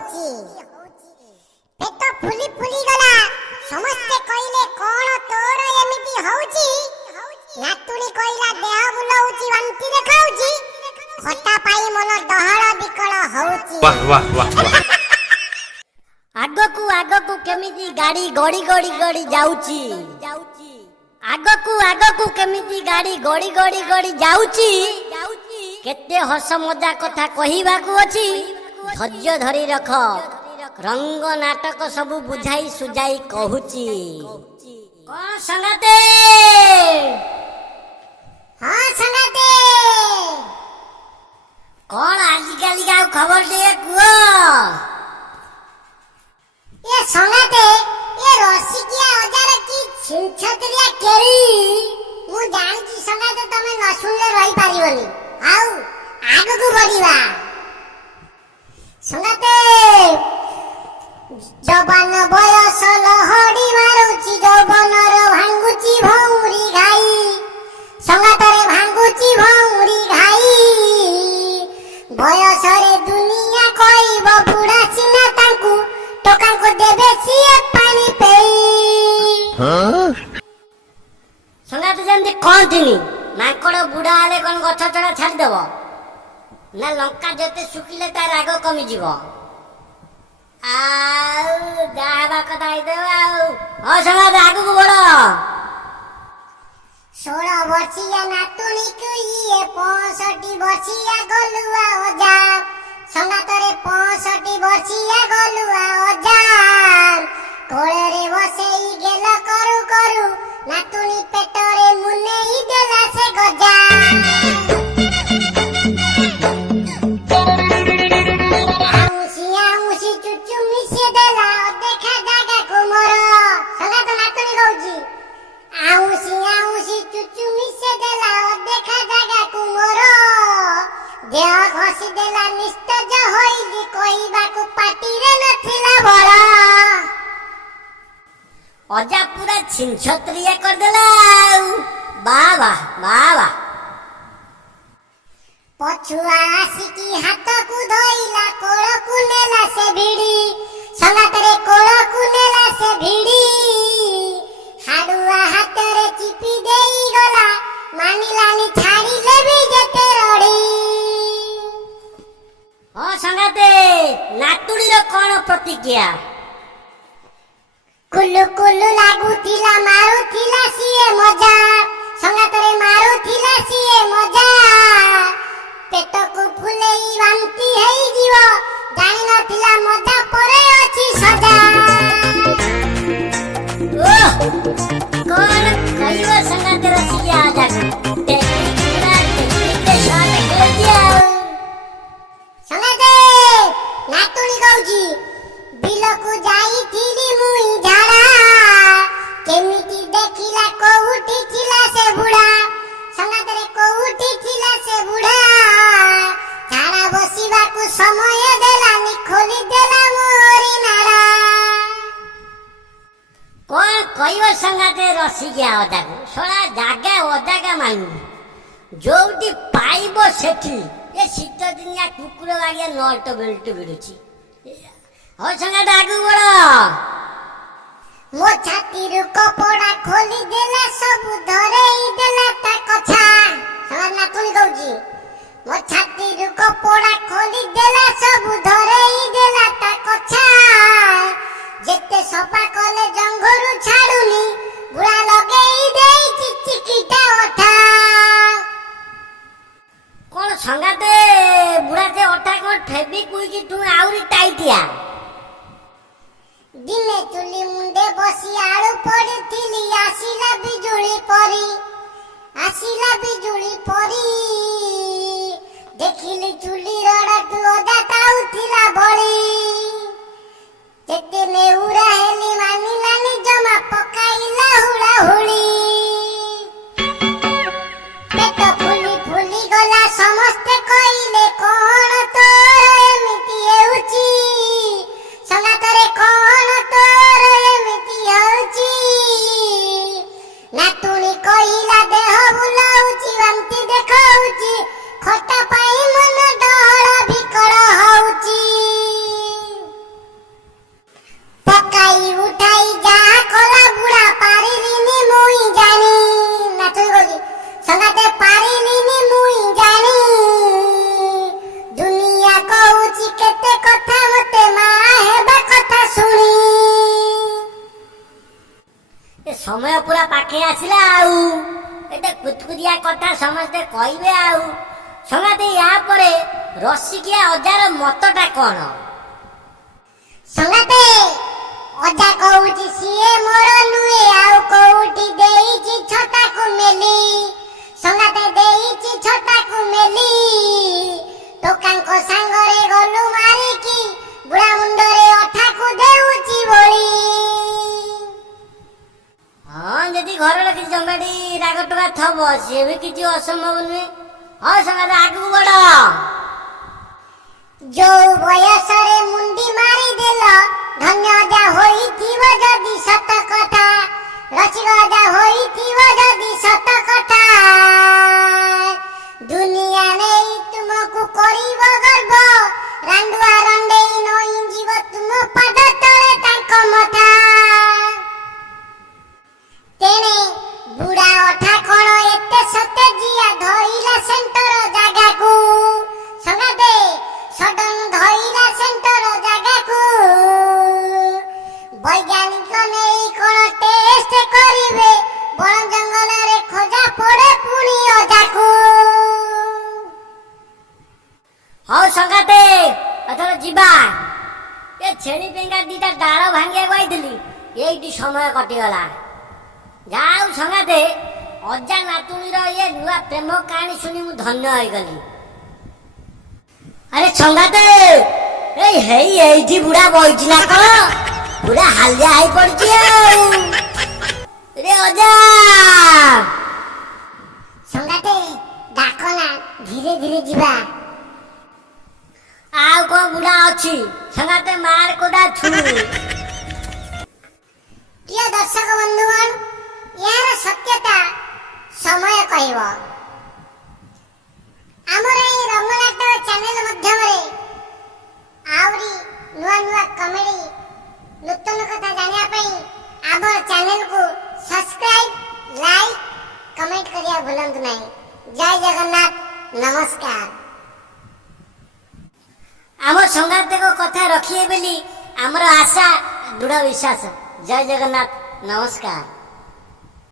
होची पेट fully fully गला समस्ते कइले कोन तोर एमिति होची नातुणी कइला देह बुलाउची वांती देखाउची खटा पाई मन डहळ बिकळ होची वाह वाह वाह आगकू केमिति गाड़ी गड़ी गड़ी गड़ी जाउची आगकू केमिति गाड़ी गड़ी गड़ी गड़ी जाउची केते हस मजा कथा कहिबाकू अछि धैर्य धरी रख रंग नाटक सब बुझाई सुझाई कहूची कोन संगते हां संगते कोन आजिकाली का खबर दे कुओ ये संगते ये रसिकिया हजार की छिनछतरिया केरी मु जानची संगते तमे न सुनले रही पारिबनी आउ आगकू बढ़िबा संगते जवान बयस लहड़ी मारुची जौवनर भांगुची भौरी घाई संगतरे भांगुची भौरी घाई बयसरे दुनिया कहब बुढ़ा सिना तांकू टोकांको देबे सिए पानी पेई संगते जंदी कोन थिनी माकड़ बुढ़ा आले कोन गछ चढ़ा छाड़ी देव ना लंका जते सुकिले तार राग कमी जीव आउ जाबा कथा देव आउ संगते आगू बड़ 16 वर्षिया नातुणी को ये 65 वर्षिया गलुआ ओजा संगातरे 65 वर्षिया गलुआ ओजा कोळे रे बसेई गेल करू करू नातुणी पेटरे मुनेई देला से गजा आउसी चुचु मिसे देला देखा जागा कुमर संगात नातुणी कहूची आउसी चुचु मिसे देला देखा जागा कुमर देह घसी देला निस्तेज होइली कहिबाकू पाटीरे नथिला बळ अजा पूरा छिनछत्रिया कर देला बाबा बाबा पछुआ आसिकी हाथकू धइला कोळकू नेला से भिड़ी संगातरे कोळकू नेला से भिड़ी हाडुआ हातरे चिपी देई गला मानिलानी छाड़ी लेबी जते रड़ी ओ संगाते नातुड़ी रो कोन प्रतिक्रिया कुलु कुलु लागुथिला मारुथिला सिए मजा संगातरे मारुथिला सिए मजा पेटकू फुलेई वांती हेई जीव जानि नथिला मजा परे अछि सजा कोन कहियो संगाते रसिया आजा टेक्निक के शॉट कर दिया संगाते नातुणी कहूची बिलकू जाईथिली मुई झाड़ा केमिति देखिला कोउठी थिला से बुढ़ा संगातरे कोउठी थिला से बुढ़ा झाड़ा बसिबाकू समय देलानी खोली देला मोरी नाड़ा कोन कहियो संगाते रसिया आजा सोला जागा ओदागा मानु जोउटी पाइबो सेठी ए शीत दिनिया कुकुर वागिया नट बेल्ट बिडुची हो संगाते आगू बड़ मो छातीरु कपड़ा खोली देला सब धरेई देला ता कछा संगात नातुणी कहूची मो छातीरु कपड़ा खोली देला सब धरेई देला ता कछा जेते सफा कले जंघरू छाडुनी बुढ़ा लगेई देई चिचिकिटा ओठा कोन संगाते बुढ़ा से ओठा को ठेबी कुई तू आउरी टाइटिया दिने चुली मुंडे बसी आळू पड़िथिली आसिला बिजुली परी देखिली चुली रड़ाटू ओदा ताउथिला बळी जेते नेउरा हेली मानिलानी जमा पकाइला हुड़ा हुड़ी पेट फुली फुली गला समस्ते कइले कोन तोर एमिति हेउची संगातरे कोन तोर एमिति हेउची नातुणी कहिला देह बुलाउची वांती ପୁରା ପାଖେ ଆସିଲା ଆଉ ଏତେ କୁତକୁତିଆ କଥା ସମସ୍ତେ କହିବେ ଆଉ ସଙ୍ଗାତେ ୟା ପରେ ରସିକିଆ ଅଜାର ମତଟା କଣ? ସଙ୍ଗାତେ ଅଜା କହୁଛି ସିଏ ମୋର ନୁହେଁ ଆଉ କୋଉଠି ଦେଇଛି ଛତାକୁ ମେଲି ସଙ୍ଗାତେ ଦେଇଛି ଛତାକୁ ମେଲି ଟୋକାଙ୍କ ସାଙ୍ଗରେ ଗଲୁ ମାରିକି ବୁଢା ମୁଣ୍ଡରେ ଅଠାକୁ ଦେଉଛି ବୋଳି। ହଁ ଯଦି ଘରର କିଛି ଜମାଟି ରାଗ ଟଙ୍କା ଥବ ସିଏ ବି କିଛି ଅସମ୍ଭବ ନୁହେଁ। ହଁ ସଙ୍ଗାତେ ଆଗକୁ ବଢ। ଯୋଉ ବୟସରେ ମୁଣ୍ଡି ମାରିଦେଲ ଧନ୍ୟ ଅଜା ହୋଇଥିବ ଯଦି ସତ କଥା ରସିକ ଅଜା ହୋଇଥିବ ଯଦି ସତ କଥା ଦୁନିଆ ନେଇ ତୁମକୁ କରିବ ଗର୍ବ ରାଣ୍ଡୁଆ ରଣ୍ଡେଇ ନଇଁ ଯିବ ତୁମ ପାଦ ତଳେ ତାଙ୍କ ମଥା ତେଣେ ବୁଢା ଅଠା କଣ ଏତେ ସତେ ଜିଆ ଧଇଲା ସେଣ୍ଟର ଜାଗାକୁ ସଙ୍ଗାତେ ସଡନ ଧଇଲା ସେଣ୍ଟର ଜାଗାକୁ ବୈଜ୍ଞାନିକ ନେଇ କଣ ଟେଷ୍ଟ କରିବେ ବଣ ଜଙ୍ଗଲରେ ଖୋଜା ପଡେ ପୁଣି ଅଜାକୁ। ହଉ ସଙ୍ଗାତେ ଏଥର ଯିବା। ଏ ଛେଳି ପେଙ୍ଗା ଦିଟା ଡାଳ ଭାଙ୍ଗିବାକୁ ଆଇଥିଲି ଏଇଠି ସମୟ କଟିଗଲା। ଯାଉ ସଙ୍ଗାତେ ଅଜା ନାତୁଣୀର ଇଏ ନୂଆ ପ୍ରେମ କାହାଣୀ ଶୁଣି ମୁଁ ଧନ୍ୟ ହେଇଗଲି। ଆରେ ସଙ୍ଗାତେ ଏଇଠି ବୁଢା ବଇଛି ନା କଣ ପୁରା ହାଲିଆ ହେଇ ପଡିଛି ଆଉ ରେ ଅଜା। ସଙ୍ଗାତେ ଡାକ ନା ଧୀରେ ଧୀରେ ଯିବା। ଆଉ କଣ ବୁଢା ଅଛି ସଙ୍ଗାତେ ମାର କୋଦା ଛୁ। ପ୍ରିୟ ଦର୍ଶକ ବନ୍ଧୁଗଣ ଏହାର ସତ୍ୟତା ସମୟ କହିବ। ଆମର ଏହି ରଙ୍ଗନାଟକ ଚ୍ୟାନେଲ ମାଧ୍ୟମରେ ଆହୁରି ନୂଆ ନୂଆ କମେଡି ନୂତନ କଥା ଜାଣିବା ପାଇଁ ଆମର ଚ୍ୟାନେଲକୁ ସବସ୍କ୍ରାଇବ ଲାଇକ୍ କମେଣ୍ଟ କରିବା ଭୁଲନ୍ତୁ ନାହିଁ। ଜୟ ଜଗନ୍ନାଥ ନମସ୍କାର। ଆମ ସଙ୍ଗାତେଙ୍କ କଥା ରଖିବେ ବୋଲି ଆମର ଆଶା ଦୃଢ ବିଶ୍ୱାସ। ଜୟ ଜଗନ୍ନାଥ ନମସ୍କାର।